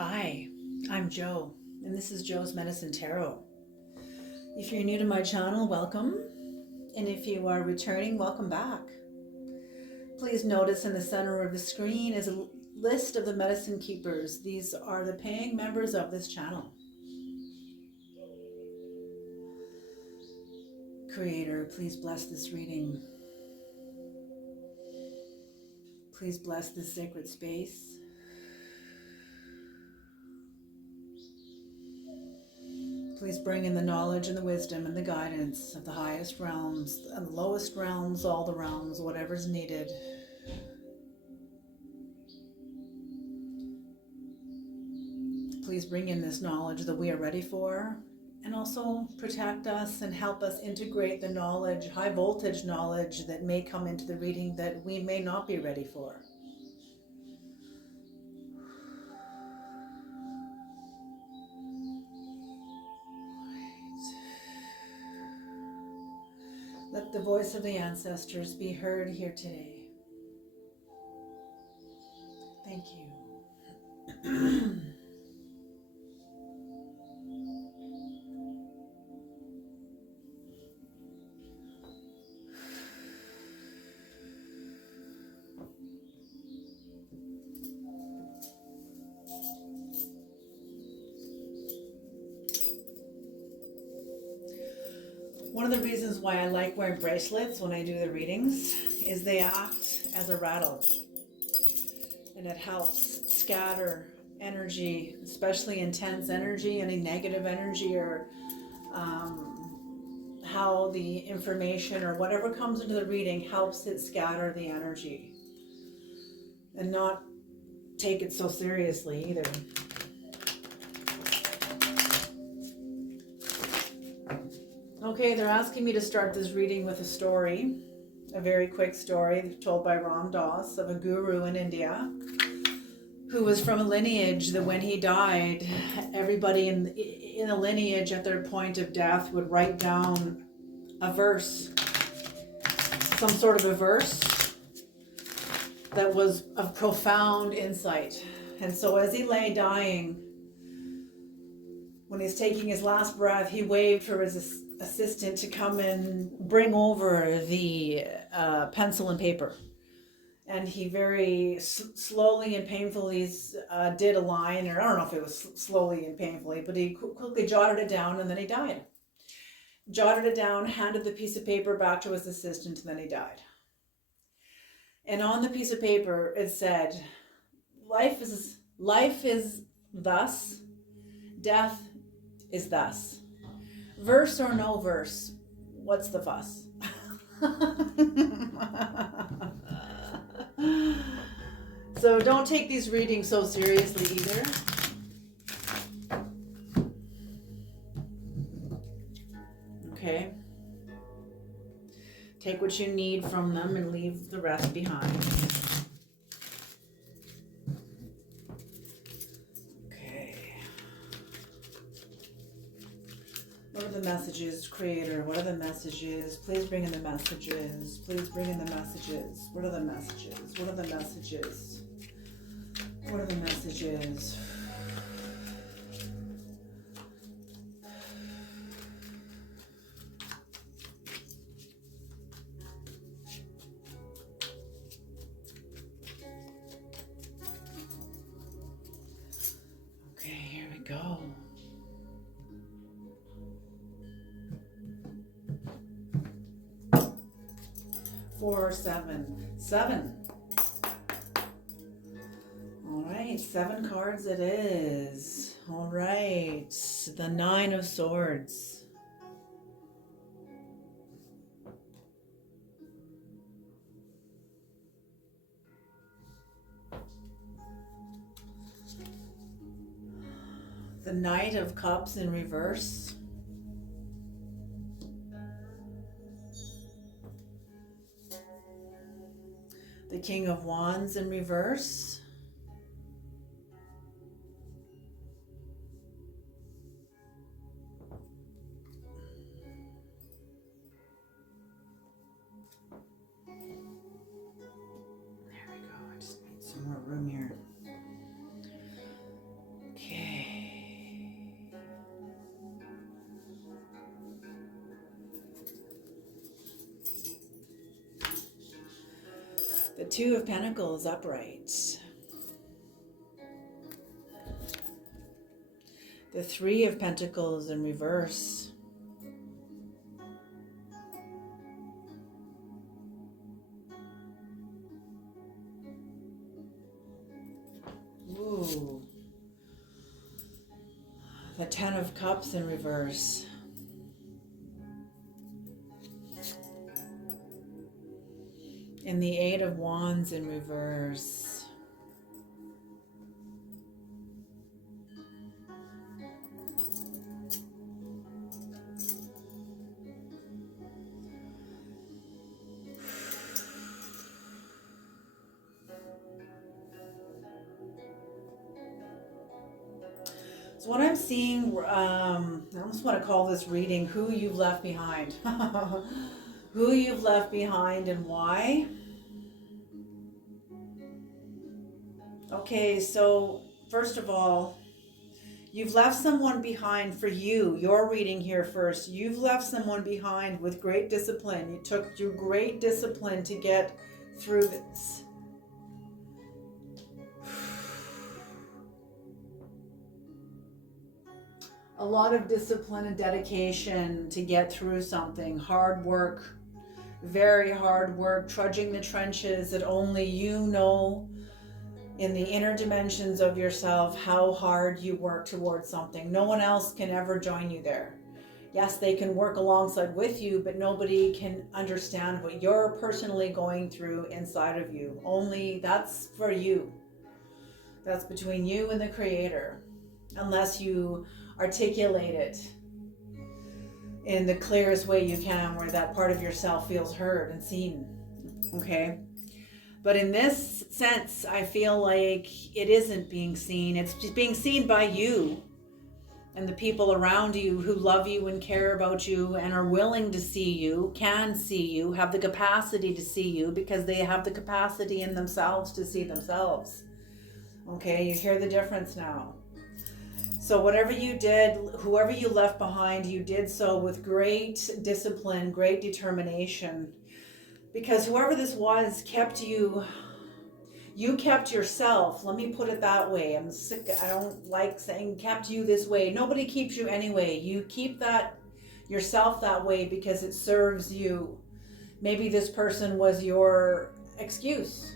Hi, I'm Jo, and this is Jo's Medicine Tarot. If you're new to my channel, welcome. And if you are returning, welcome back. Please notice in the center of the screen is a list of the medicine keepers. These are the paying members of this channel. Creator, please bless this reading. Please bless this sacred space. Please bring in the knowledge and the wisdom and the guidance of the highest realms and the lowest realms, all the realms, whatever's needed. Please bring in this knowledge that we are ready for, and also protect us and help us integrate the knowledge, high voltage knowledge that may come into the reading that we may not be ready for. Let the voice of the ancestors be heard here today. Thank you. One of the reasons why I like wearing bracelets when I do the readings is they act as a rattle, and it helps scatter energy, especially intense energy, any negative energy, or how the information or whatever comes into the reading helps it scatter the energy and not take it so seriously either. Okay, they're asking me to start this reading with a story, a very quick story told by Ram Dass of a guru in India who was from a lineage that when he died, everybody in the lineage at their point of death would write down a verse, some sort of a verse that was of profound insight. And so as he lay dying, when he's taking his last breath, he waved for his assistant to come and bring over the pencil and paper. And he very slowly and painfully did a line, or I don't know if it was slowly and painfully, but he quickly jotted it down and then he died. Jotted it down, handed the piece of paper back to his assistant, and then he died. And on the piece of paper it said, life is thus, death is thus. Verse or no verse, what's the fuss? So don't take these readings so seriously either. Okay? Take what you need from them and leave the rest behind. Okay. What are the messages, Creator? What are the messages? Please bring in the messages. Please bring in the messages. What are the messages? What are the messages? What are the messages? Okay, here we go. Four or seven. Seven. All right, 7 cards it is. All right, the 9 of Swords. The Knight of Cups in reverse. The King of Wands in reverse. There we go, I just need some more room here. The Two of Pentacles upright. The Three of Pentacles in reverse. Ooh. The Ten of Cups in reverse. And the Eight of Wands in reverse. So what I'm seeing, I almost want to call this reading Who You've Left Behind. Who you've left behind and why. Okay, so first of all, you've left someone behind for you. You're reading here first. You've left someone behind with great discipline. You took your great discipline to get through this. A lot of discipline and dedication to get through something. Hard work, very hard work, trudging the trenches that only you know in the inner dimensions of yourself how hard you work towards something. No one else can ever join you there. Yes, they can work alongside with you, but nobody can understand what you're personally going through inside of you. Only that's for you. That's between you and the Creator. Unless you articulate it in the clearest way you can, where that part of yourself feels heard and seen. Okay? But in this sense, I feel like it isn't being seen. It's just being seen by you and the people around you who love you and care about you and are willing to see you, can see you, have the capacity to see you because they have the capacity in themselves to see themselves. Okay, you hear the difference now. So whatever you did, whoever you left behind, you did so with great discipline, great determination. Because whoever this was kept you kept yourself. Let me put it that way. I'm sick, I don't like saying kept you this way. Nobody keeps you anyway. You keep that yourself that way because it serves you. Maybe this person was your excuse.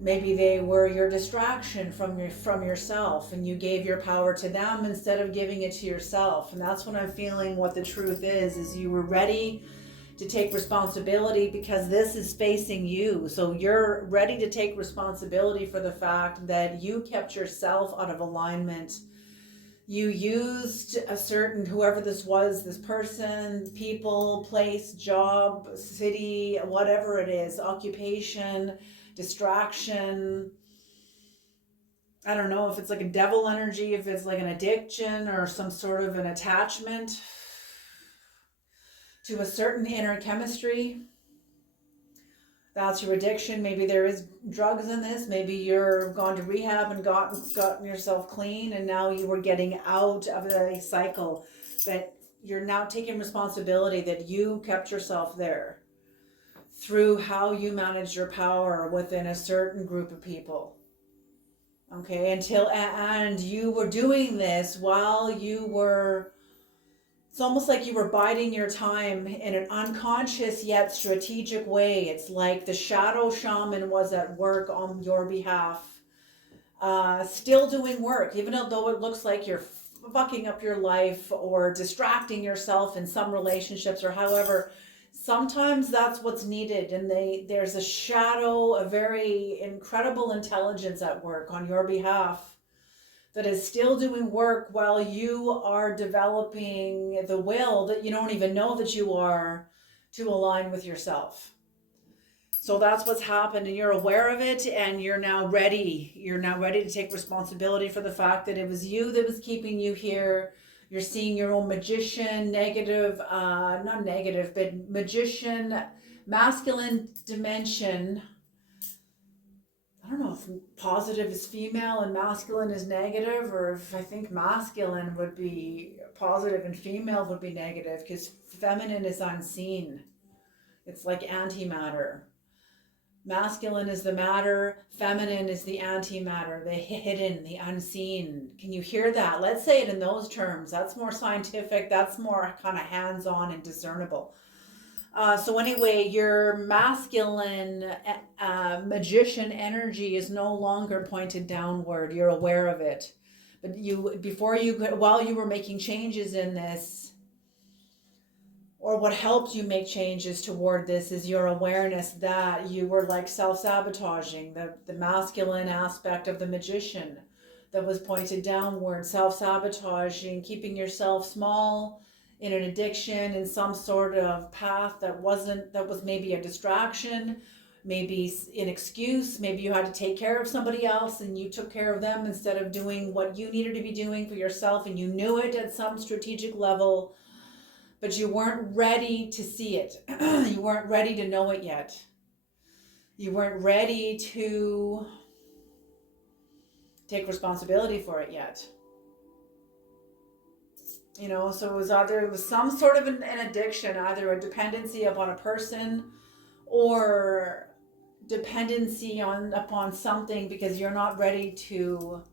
Maybe they were your distraction from yourself, and you gave your power to them instead of giving it to yourself. And that's what I'm feeling. What the truth is you were ready to take responsibility because this is facing you. So you're ready to take responsibility for the fact that you kept yourself out of alignment. You used a certain, whoever this was, this person, people, place, job, city, whatever it is, occupation, distraction. I don't know if it's like a devil energy, if it's like an addiction or some sort of an attachment to a certain inner chemistry. That's your addiction. Maybe there is drugs in this. Maybe you're gone to rehab and gotten yourself clean, and now you were getting out of a cycle. But you're now taking responsibility that you kept yourself there through how you managed your power within a certain group of people. Okay, and you were doing this while you were, it's almost like you were biding your time in an unconscious yet strategic way. It's like the shadow shaman was at work on your behalf, still doing work, even though it looks like you're fucking up your life or distracting yourself in some relationships or however. Sometimes that's what's needed, and there's a shadow, a very incredible intelligence at work on your behalf that is still doing work while you are developing the will that you don't even know that you are to align with yourself. So that's what's happened, and you're aware of it, and you're now ready. You're now ready to take responsibility for the fact that it was you that was keeping you here. You're seeing your own magician, not negative, but magician, masculine dimension. I don't know if positive is female and masculine is negative, or if I think masculine would be positive and female would be negative, because feminine is unseen. It's like antimatter. Masculine is the matter, feminine is the antimatter, the hidden, the unseen. Can you hear that? Let's say it in those terms. That's more scientific, that's more kind of hands-on and discernible. So anyway, your masculine magician energy is no longer pointed downward. You're aware of it. But while you were making changes in this, or what helped you make changes toward this, is your awareness that you were like self-sabotaging, the masculine aspect of the magician that was pointed downward, self-sabotaging, keeping yourself small in an addiction, in some sort of path that was maybe a distraction, maybe an excuse, maybe you had to take care of somebody else and you took care of them instead of doing what you needed to be doing for yourself, and you knew it at some strategic level, but you weren't ready to see it. You weren't ready to know it yet. You weren't ready to take responsibility for it yet. You know, so it was some sort of an addiction, either a dependency upon a person or dependency upon something, because you're not ready to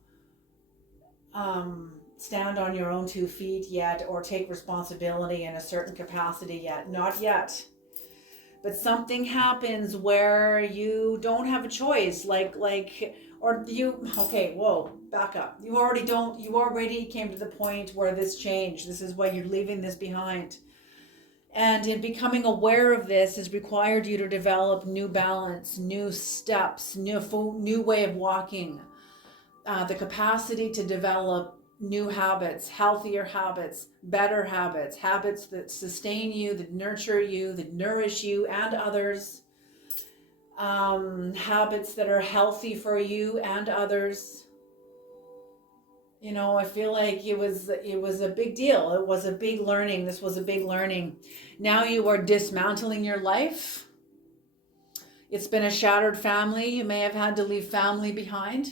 stand on your own 2 feet yet, or take responsibility in a certain capacity yet. Not yet. But something happens where you don't have a choice, back up. You already came to the point where this changed. This is why you're leaving this behind. And in becoming aware of this has required you to develop new balance, new steps, new way of walking, the capacity to develop new habits, healthier habits, better habits, habits that sustain you, that nurture you, that nourish you and others, habits that are healthy for you and others. You know, I feel like it was a big deal. It was a big learning. This was a big learning. Now you are dismantling your life. It's been a shattered family. You may have had to leave family behind.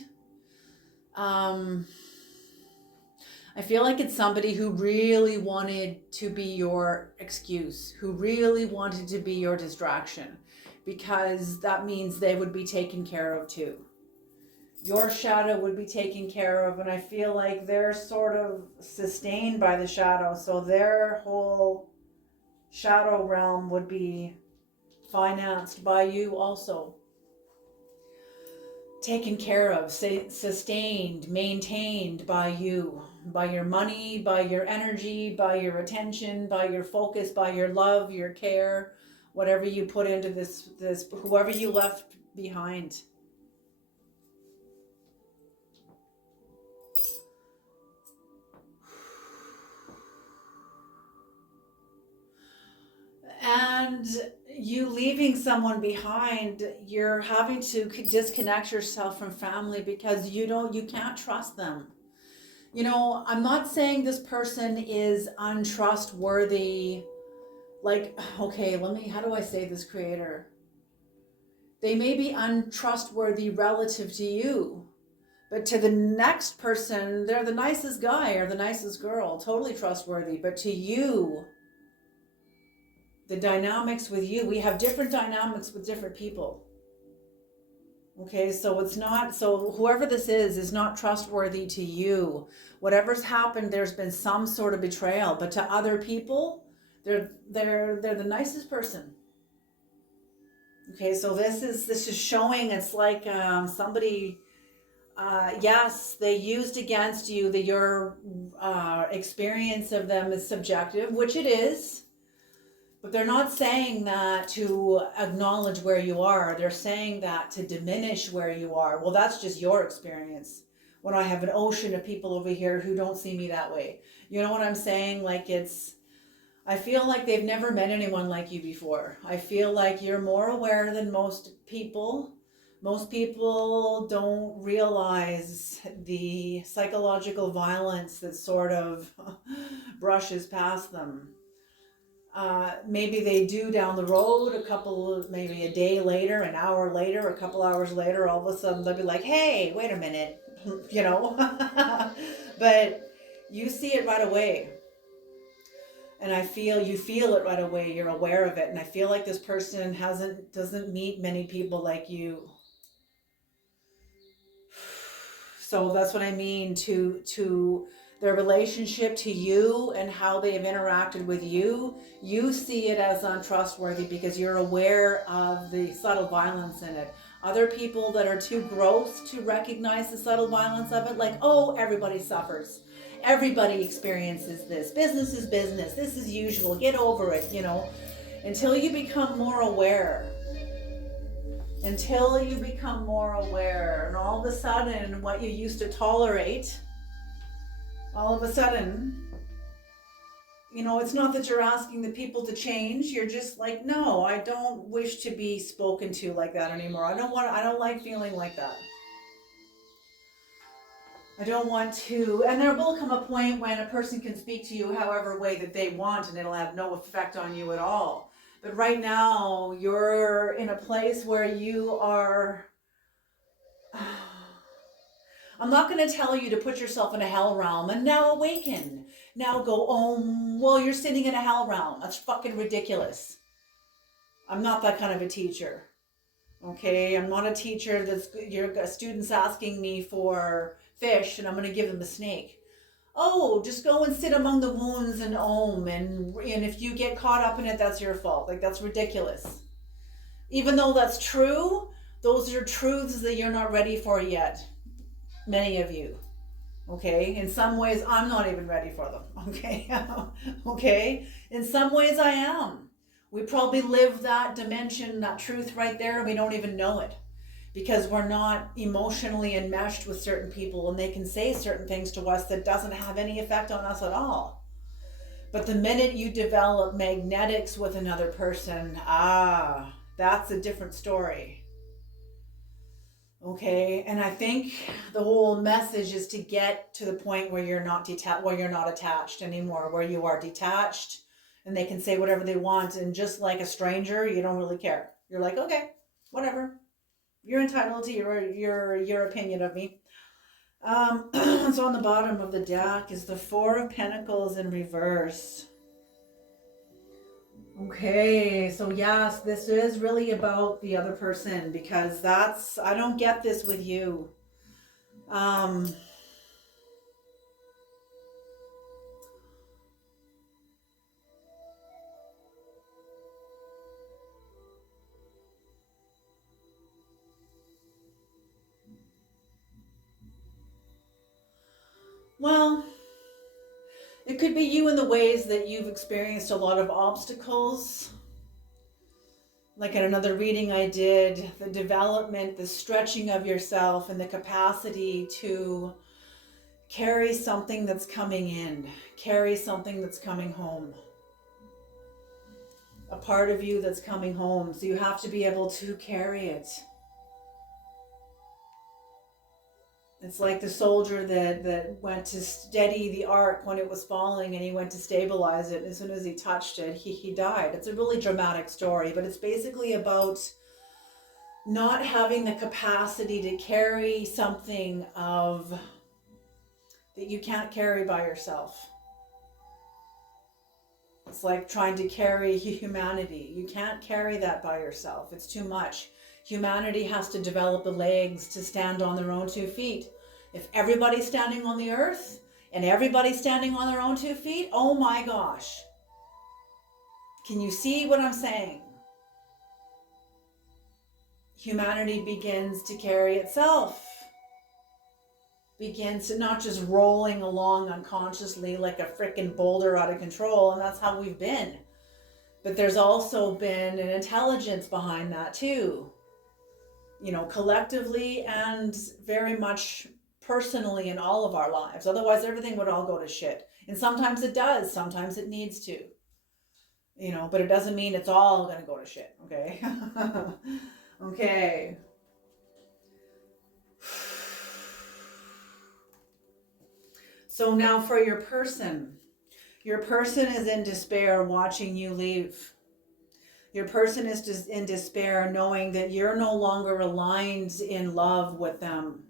I feel like it's somebody who really wanted to be your excuse, who really wanted to be your distraction, because that means they would be taken care of too. Your shadow would be taken care of, and I feel like they're sort of sustained by the shadow, so their whole shadow realm would be financed by you also. Taken care of, sustained, maintained by you, by your money, by your energy, by your attention, by your focus, by your love, your care, whatever you put into this whoever you left behind. And you leaving someone behind, you're having to disconnect yourself from family because you can't trust them. You know, I'm not saying this person is untrustworthy. Like, okay, how do I say this, Creator? They may be untrustworthy relative to you, but to the next person, they're the nicest guy or the nicest girl, totally trustworthy. But to you, the dynamics with you, we have different dynamics with different people. Okay, so whoever this is not trustworthy to you. Whatever's happened, there's been some sort of betrayal, but to other people, they're the nicest person. Okay, so this is showing, it's like somebody, yes, they used against you, that your experience of them is subjective, which it is. But they're not saying that to acknowledge where you are. They're saying that to diminish where you are. Well, that's just your experience. When I have an ocean of people over here who don't see me that way. You know what I'm saying? I feel like they've never met anyone like you before. I feel like you're more aware than most people. Most people don't realize the psychological violence that sort of brushes past them. Maybe they do down the road, maybe a day later, an hour later, a couple hours later, all of a sudden they'll be like, hey, wait a minute, you know. But you see it right away. And you feel it right away. You're aware of it. And I feel like this person doesn't meet many people like you. So that's what I mean, to their relationship to you and how they have interacted with you. You see it as untrustworthy because you're aware of the subtle violence in it. Other people that are too gross to recognize the subtle violence of it, like, oh, everybody suffers. Everybody experiences this. Business is business. This is usual. Get over it, until you become more aware. Until you become more aware, and all of a sudden, what you used to tolerate, all of a sudden, it's not that you're asking the people to change. You're just like, no, I don't wish to be spoken to like that anymore. I don't like feeling like that. I don't want to, and there will come a point when a person can speak to you however way that they want, and it'll have no effect on you at all. But right now, you're in a place where you are, I'm not going to tell you to put yourself in a hell realm and now awaken. Now go, oh, well, you're sitting in a hell realm. That's fucking ridiculous. I'm not that kind of a teacher. Okay? I'm not a teacher your student's asking me for fish and I'm going to give them a snake. Oh, just go and sit among the wounds and om, and if you get caught up in it, that's your fault. Like, that's ridiculous. Even though that's true, those are truths that you're not ready for yet. Many of you. Okay? In some ways, I'm not even ready for them. Okay? Okay? In some ways, I am. We probably live that dimension, that truth right there, and we don't even know it. Because we're not emotionally enmeshed with certain people, and they can say certain things to us that doesn't have any effect on us at all. But the minute you develop magnetics with another person, that's a different story. Okay, and I think the whole message is to get to the point where you're not attached anymore, where you are detached, and they can say whatever they want, and just like a stranger, you don't really care. You're like, okay, whatever. You're entitled to your opinion of me. So on the bottom of the deck is the Four of Pentacles in reverse. Okay, so yes, this is really about the other person, because I don't get this with you. Well, it could be you in the ways that you've experienced a lot of obstacles. Like in another reading I did, the development, the stretching of yourself, and the capacity to carry something that's coming in, carry something that's coming home. A part of you that's coming home. So you have to be able to carry it. It's like the soldier that went to steady the ark when it was falling, and he went to stabilize it. As soon as he touched it, he died. It's a really dramatic story, but it's basically about not having the capacity to carry something that you can't carry by yourself. It's like trying to carry humanity. You can't carry that by yourself. It's too much. Humanity has to develop the legs to stand on their own 2 feet. If everybody's standing on the earth and everybody's standing on their own 2 feet, oh my gosh. Can you see what I'm saying? Humanity begins to carry itself. Begins to not just rolling along unconsciously like a freaking boulder out of control, and that's how we've been. But there's also been an intelligence behind that too. Collectively and very much personally in all of our lives. Otherwise, everything would all go to shit. And sometimes it does. Sometimes it needs to. But it doesn't mean it's all going to go to shit. Okay? Okay. So now for your person. Your person is in despair watching you leave. Your person is just in despair knowing that you're no longer aligned in love with them.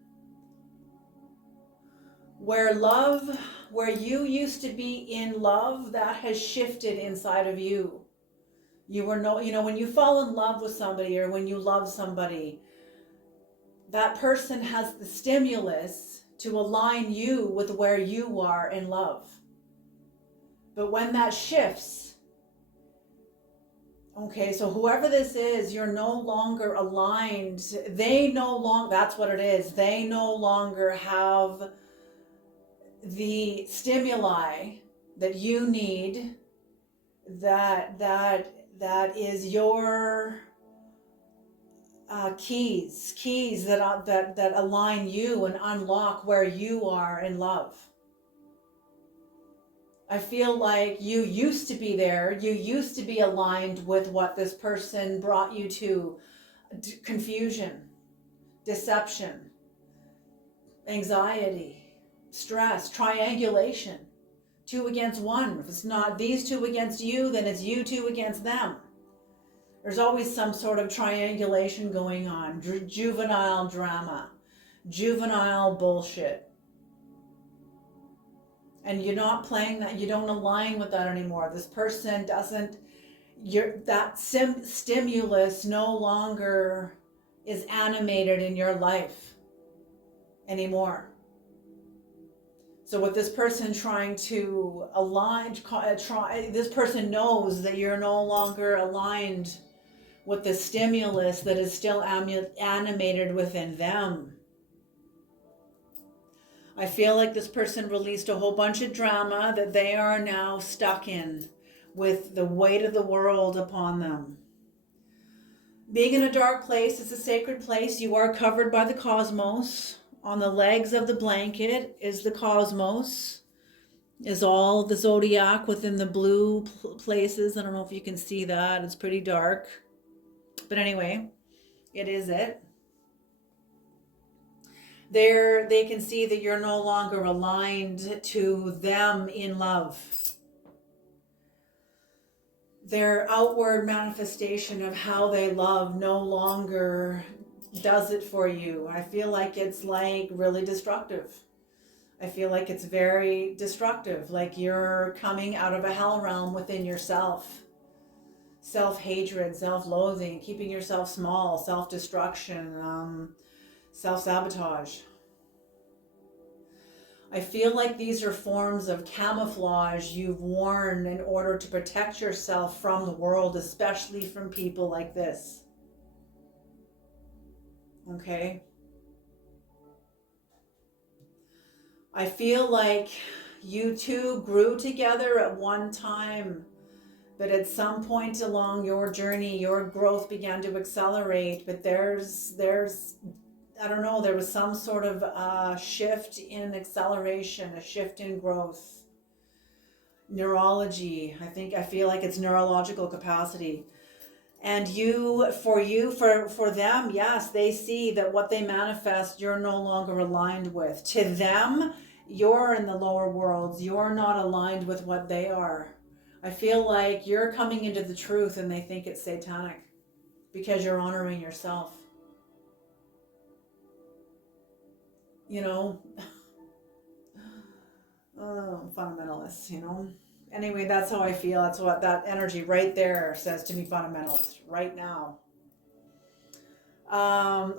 Where love where you used to be in love, that has shifted inside of you. You were when you fall in love with somebody or when you love somebody, that person has the stimulus to align you with where you are in love. But when that shifts, okay, so whoever this is, you're no longer aligned. That's what it is. They no longer have the stimuli that you need, that is your keys that align you and unlock where you are in love. I feel like you used to be there. You used to be aligned with what this person brought you to. Confusion, deception, anxiety, stress, triangulation. 2 against 1. If it's not these 2 against you, then it's you 2 against them. There's always some sort of triangulation going on. Juvenile drama, juvenile bullshit. And you're not playing that. You don't align with that anymore. This person doesn't, that stimulus no longer is animated in your life anymore. So with this person trying to align, this person knows that you're no longer aligned with the stimulus that is still animated within them. I feel like this person released a whole bunch of drama that they are now stuck in with the weight of the world upon them. Being in a dark place is a sacred place. You are covered by the cosmos. On the legs of the blanket is the cosmos, is all the zodiac within the blue places. I don't know if you can see that. It's pretty dark. But anyway, it is it. There, they can see that you're no longer aligned to them in love. Their outward manifestation of how they love no longer does it for you. I feel like it's like really destructive. I feel like it's very destructive, like you're coming out of a hell realm within yourself. Self-hatred, self-loathing, keeping yourself small, self-destruction, self-sabotage. I feel like these are forms of camouflage you've worn in order to protect yourself from the world, especially from people like this. Okay? I feel like you two grew together at one time, but at some point along your journey, your growth began to accelerate, but there's I don't know, there was some sort of shift in acceleration, a shift in growth. Neurology, I feel like it's neurological capacity. And for them, yes, they see that what they manifest, you're no longer aligned with. To them, you're in the lower worlds. You're not aligned with what they are. I feel like you're coming into the truth and they think it's satanic because you're honoring yourself. You know, fundamentalists, you know. Anyway, that's how I feel. That's what that energy right there says to me, fundamentalist, right now.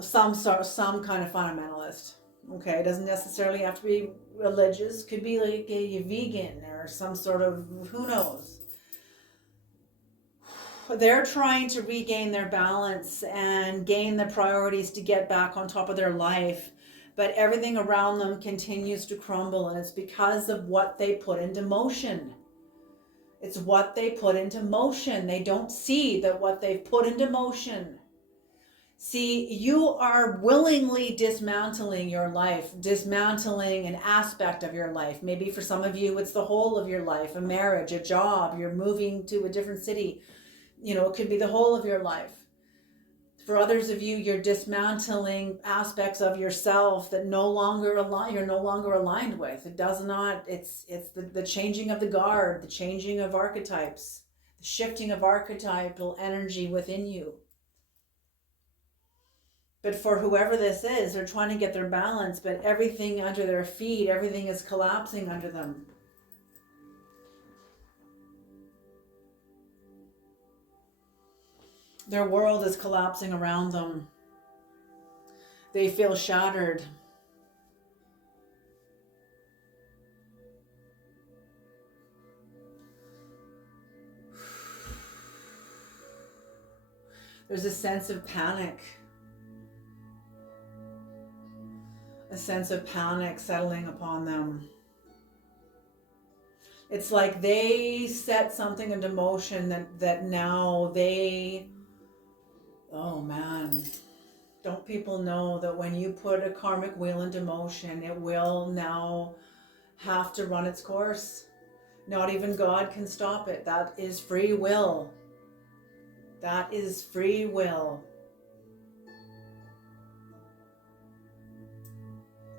Some kind of fundamentalist. Okay, it doesn't necessarily have to be religious. Could be like a vegan or some sort of, who knows. They're trying to regain their balance and gain the priorities to get back on top of their life. But everything around them continues to crumble, and it's because of what they put into motion. It's what they put into motion. They don't see that what they've put into motion. See, you are willingly dismantling your life, dismantling an aspect of your life. Maybe for some of you, it's the whole of your life, a marriage, a job, you're moving to a different city. You know, it could be the whole of your life. For others of you, you're dismantling aspects of yourself that you're no longer aligned with. It's the changing of the guard, the changing of archetypes, the shifting of archetypal energy within you. But for whoever this is, they're trying to get their balance, but everything under their feet, everything is collapsing under them. Their world is collapsing around them. They feel shattered. There's a sense of panic. A sense of panic settling upon them. It's like they set something into motion that now they, oh man, don't people know that when you put a karmic wheel into motion, it will now have to run its course. Not even God can stop it. That is free will. That is free will.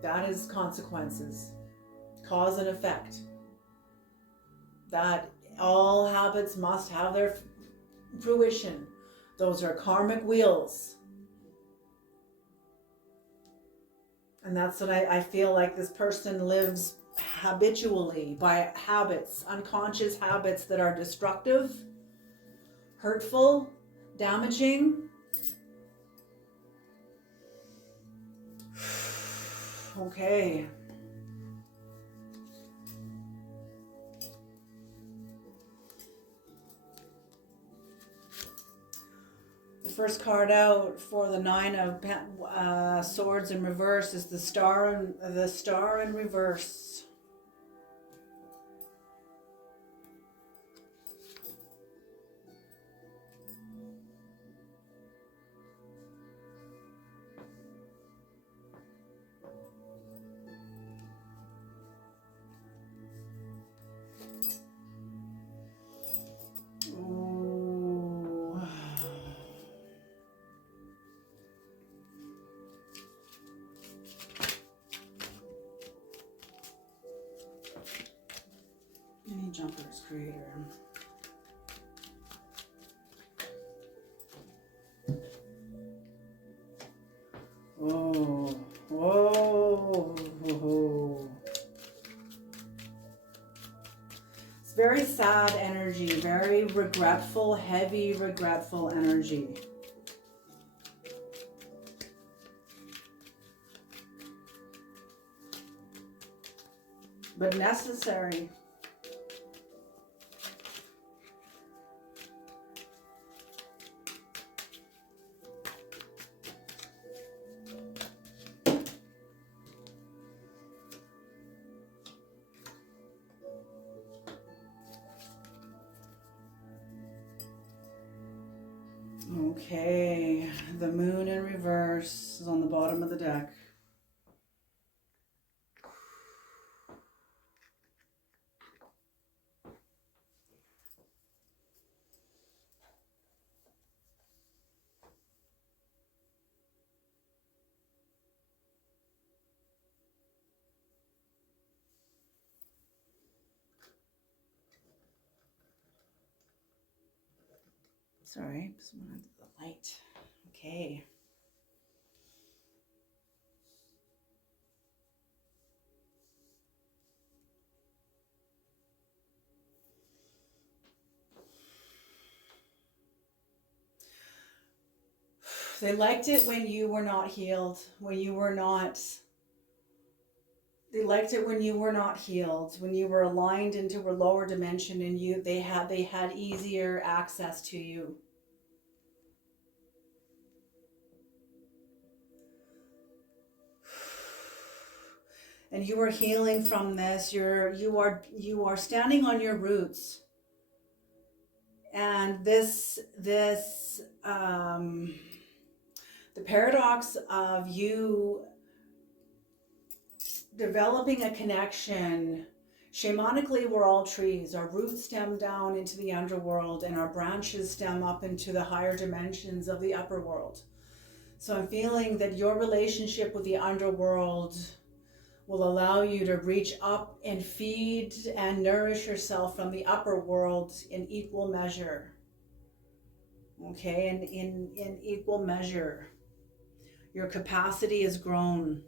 That is consequences. Cause and effect. That all habits must have their fruition. Those are karmic wheels. And that's what I feel like this person lives habitually by habits, unconscious habits that are destructive, hurtful, damaging. Okay. The first card out for the 9 of Swords in reverse is the Star in reverse. Any jumpers creator. Oh, whoa, whoa. It's very sad energy, very regretful, heavy, regretful energy. But necessary. Okay, the Moon in reverse is on the bottom of the deck. Sorry, someone under the light. Okay. They liked it when you were not healed, when you were not. They liked it when you were not healed, when you were aligned into a lower dimension, and they had easier access to you. And you are healing from this. You are standing on your roots. And the paradox of you developing a connection. Shamanically, we're all trees. Our roots stem down into the underworld and our branches stem up into the higher dimensions of the upper world. So I'm feeling that your relationship with the underworld will allow you to reach up and feed and nourish yourself from the upper world in equal measure. Okay, and in equal measure. Your capacity has grown.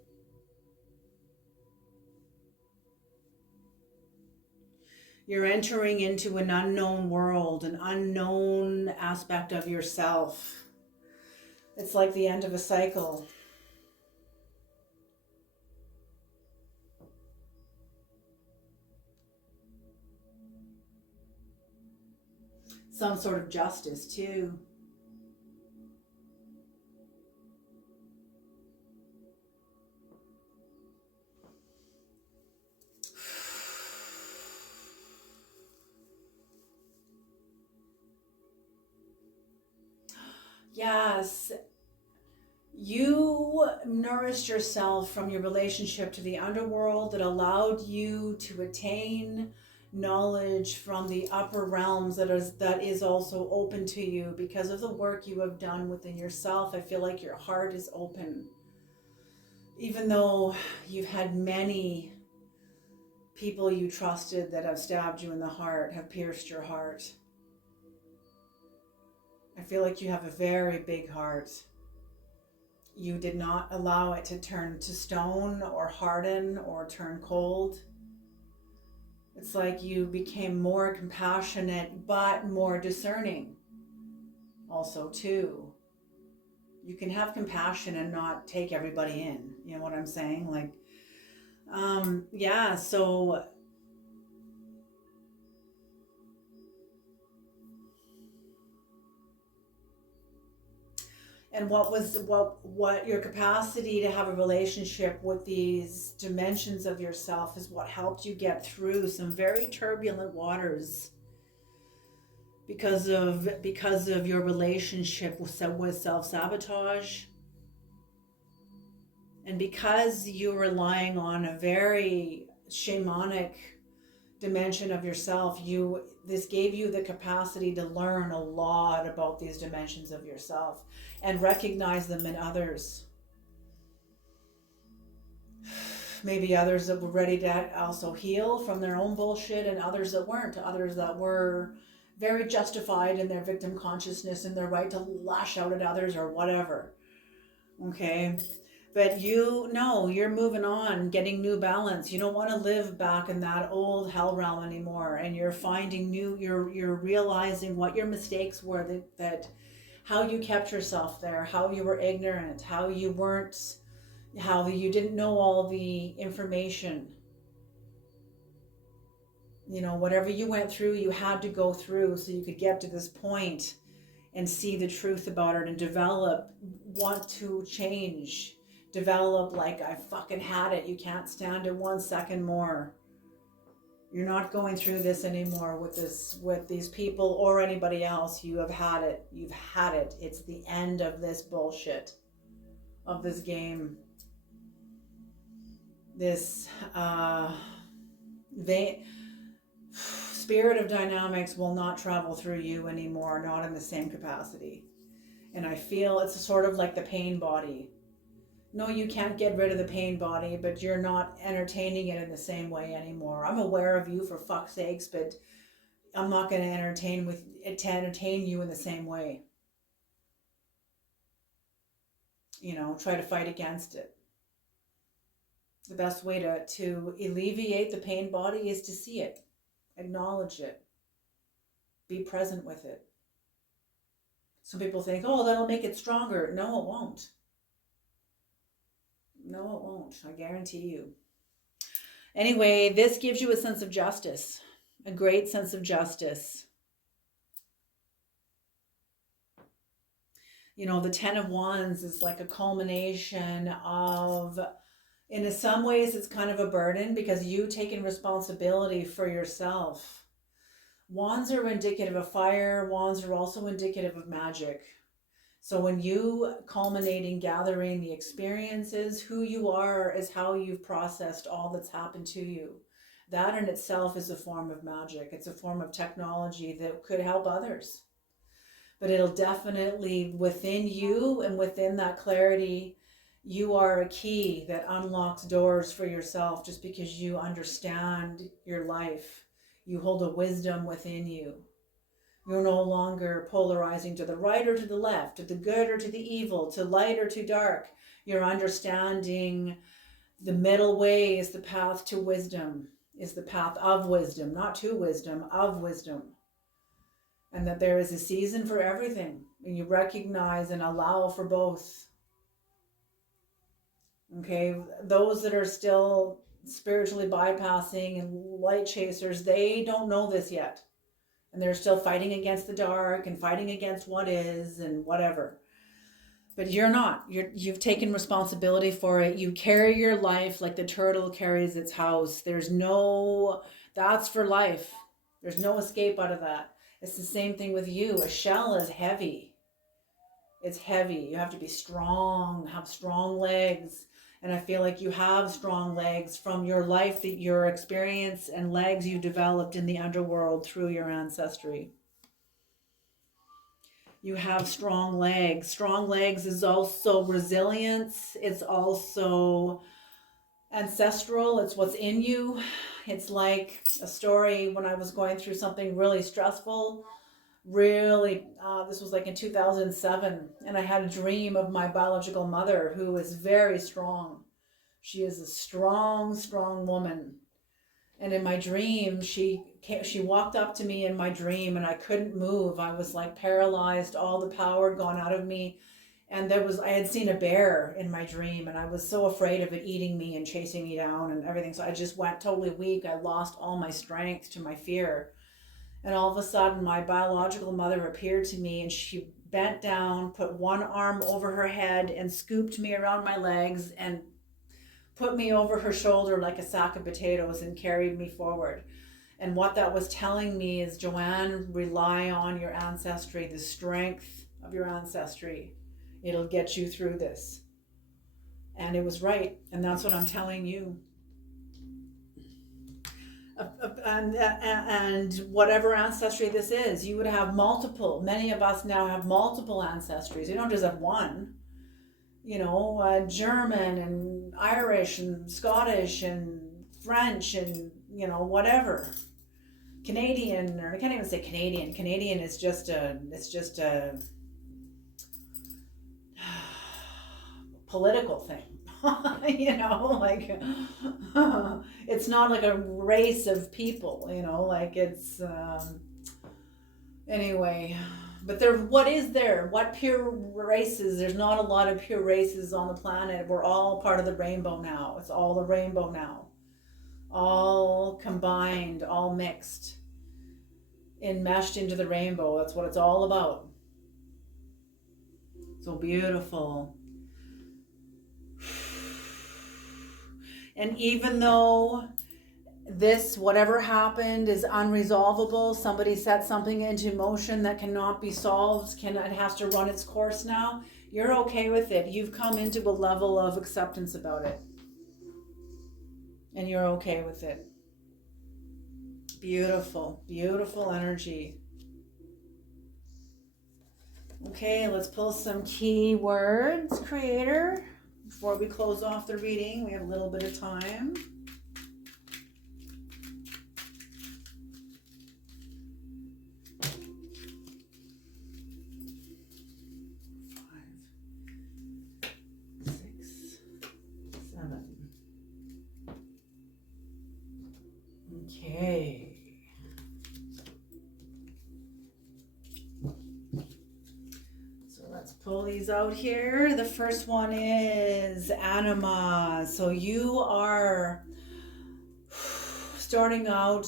You're entering into an unknown world, an unknown aspect of yourself. It's like the end of a cycle. Some sort of justice too. Yes, you nourished yourself from your relationship to the underworld that allowed you to attain knowledge from the upper realms that is also open to you because of the work you have done within yourself. I feel like your heart is open. Even though you've had many people you trusted that have stabbed you in the heart, have pierced your heart. I feel like you have a very big heart. You did not allow it to turn to stone or harden or turn cold. It's like you became more compassionate but more discerning also too. You can have compassion and not take everybody in. You know what I'm saying? Like, yeah, so and what your capacity to have a relationship with these dimensions of yourself is what helped you get through some very turbulent waters because of your relationship with self-sabotage, and because you're relying on a very shamanic dimension of yourself. This gave you the capacity to learn a lot about these dimensions of yourself and recognize them in others. Maybe others that were ready to also heal from their own bullshit, and others that weren't, others that were very justified in their victim consciousness and their right to lash out at others or whatever. Okay. But you know, you're moving on, getting new balance. You don't want to live back in that old hell realm anymore. And you're finding you're realizing what your mistakes were, that how you kept yourself there, how you were ignorant, how you didn't know all the information. You know, whatever you went through, you had to go through so you could get to this point and see the truth about it and want to change. Develop like, I fucking had it. You can't stand it 1 second more. You're not going through this anymore with these people or anybody else. You have had it. You've had it. It's the end of this bullshit, of this game. This spirit of dynamics will not travel through you anymore, not in the same capacity. And I feel it's sort of like the pain body. No, you can't get rid of the pain body, but you're not entertaining it in the same way anymore. I'm aware of you, for fuck's sakes, but I'm not going to entertain you in the same way. You know, try to fight against it. The best way to alleviate the pain body is to see it, acknowledge it, be present with it. Some people think, oh, that'll make it stronger. No, it won't. No, it won't. I guarantee you. Anyway, this gives you a sense of justice, a great sense of justice. You know, the 10 of Wands is like a culmination of, in some ways, it's kind of a burden because you taking responsibility for yourself. Wands are indicative of fire. Wands are also indicative of magic. So when you culminating, gathering the experiences, who you are is how you've processed all that's happened to you. That in itself is a form of magic. It's a form of technology that could help others. But it'll definitely, within you and within that clarity, you are a key that unlocks doors for yourself just because you understand your life. You hold a wisdom within you. You're no longer polarizing to the right or to the left, to the good or to the evil, to light or to dark. You're understanding the middle way is the path to wisdom, is the path of wisdom, not to wisdom, of wisdom. And that there is a season for everything. And you recognize and allow for both. Okay, those that are still spiritually bypassing and light chasers, they don't know this yet. And they're still fighting against the dark and fighting against what is and whatever. But you're not. You've taken responsibility for it. You carry your life like the turtle carries its house. That's for life. There's no escape out of that. It's the same thing with you. A shell is heavy. It's heavy. You have to be strong, have strong legs. And I feel like you have strong legs from your life, that your experience and legs you developed in the underworld through your ancestry. You have strong legs. Strong legs is also resilience. It's also ancestral. It's what's in you. It's like a story when I was going through something really stressful. This was like in 2007, and I had a dream of my biological mother, who is very strong. She is a strong, strong woman. And in my dream, she walked up to me in my dream, and I couldn't move. I was like paralyzed. All the power had gone out of me. And I had seen a bear in my dream, and I was so afraid of it eating me and chasing me down and everything. So I just went totally weak. I lost all my strength to my fear. And all of a sudden, my biological mother appeared to me, and she bent down, put one arm over her head, and scooped me around my legs and put me over her shoulder like a sack of potatoes and carried me forward. And what that was telling me is, Joanne, rely on your ancestry, the strength of your ancestry. It'll get you through this. And it was right. And that's what I'm telling you. And whatever ancestry this is, you would have multiple. Many of us now have multiple ancestries. You don't just have one. German and Irish and Scottish and French and whatever. Canadian, or I can't even say Canadian. Canadian is just a political thing. It's not like a race of people, it's anyway. But what pure races? There's not a lot of pure races on the planet. We're all part of the rainbow now. It's all the rainbow now, all combined, all mixed, enmeshed into the rainbow. That's what it's all about. So beautiful. And even though whatever happened is unresolvable, somebody set something into motion that cannot be solved, it has to run its course now, you're okay with it. You've come into a level of acceptance about it. And you're okay with it. Beautiful, beautiful energy. Okay, let's pull some key words, Creator. Before we close off the reading, we have a little bit of time. Okay. So let's pull these out here. The first one is anima. So you are starting out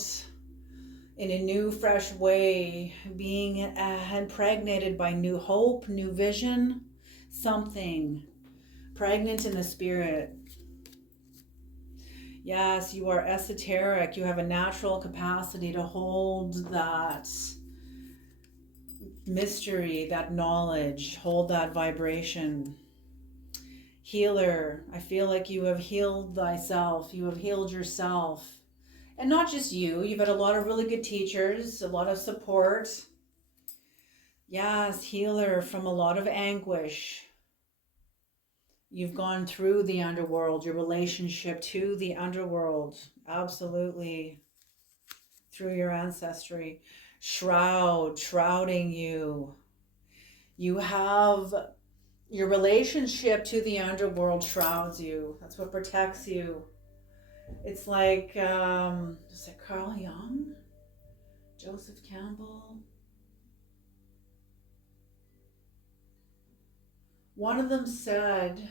in a new, fresh way, being impregnated by new hope, new vision, something pregnant in the spirit. Yes, you are esoteric. You have a natural capacity to hold that mystery, that knowledge, hold that vibration. Healer, I feel like you have healed thyself. You have healed yourself. And not just you. You've had a lot of really good teachers, a lot of support. Yes, healer from a lot of anguish. You've gone through the underworld, your relationship to the underworld, absolutely, through your ancestry. shrouding you. You have your relationship to the underworld shrouds you. That's what protects you. It's like, is it Carl Jung? Joseph Campbell? One of them said,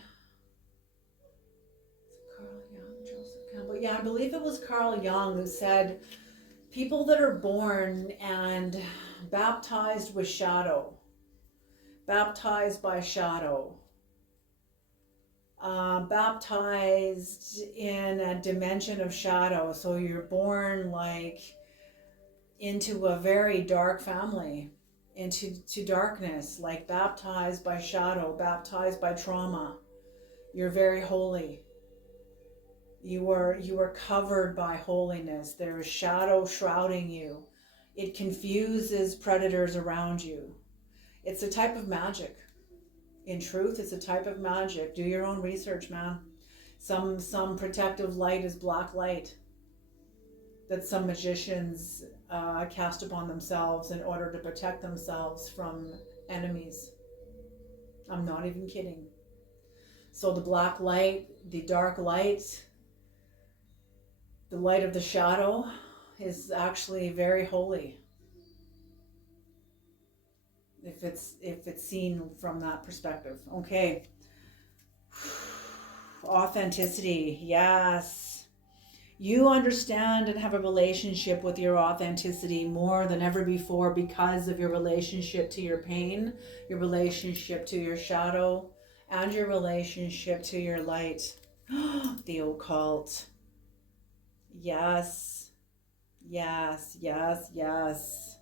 Carl Jung, Joseph Campbell? Yeah, I believe it was Carl Jung who said, people that are born and baptized with shadow, baptized by shadow, baptized in a dimension of shadow. So you're born like into a very dark family, into darkness, like baptized by shadow, baptized by trauma. You're very holy. You are covered by holiness. There is shadow shrouding you. It confuses predators around you. It's a type of magic. In truth, it's a type of magic. Do your own research, man. Some protective light is black light that some magicians cast upon themselves in order to protect themselves from enemies. I'm not even kidding. So the black light, the dark light, the light of the shadow is actually very holy. If it's seen from that perspective. Okay. Authenticity. Yes. You understand and have a relationship with your authenticity more than ever before because of your relationship to your pain, your relationship to your shadow, and your relationship to your light. The occult. Yes. Yes, yes, yes.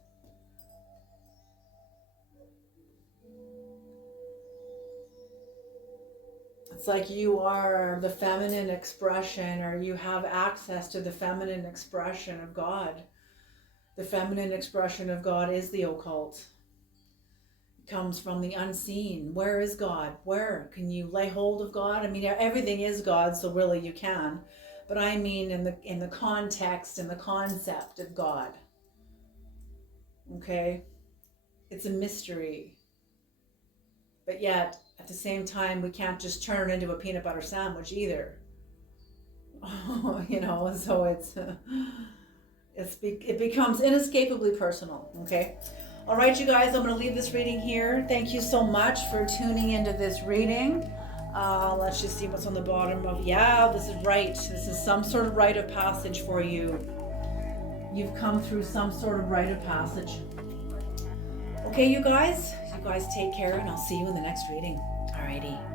It's like you are the feminine expression, or you have access to the feminine expression of God. The feminine expression of God is the occult. It comes from the unseen. Where is God? Where can you lay hold of God? I mean, everything is God, so really you can. But I mean in the context and the concept of God. Okay? It's a mystery. But yet, at the same time, we can't just turn it into a peanut butter sandwich either. You know, so it becomes inescapably personal. Okay. All right, you guys, I'm going to leave this reading here. Thank you so much for tuning into this reading. Let's just see what's on the bottom of. Yeah, this is right. This is some sort of rite of passage for you. You've come through some sort of rite of passage. Okay, you guys take care, and I'll see you in the next reading. Alrighty.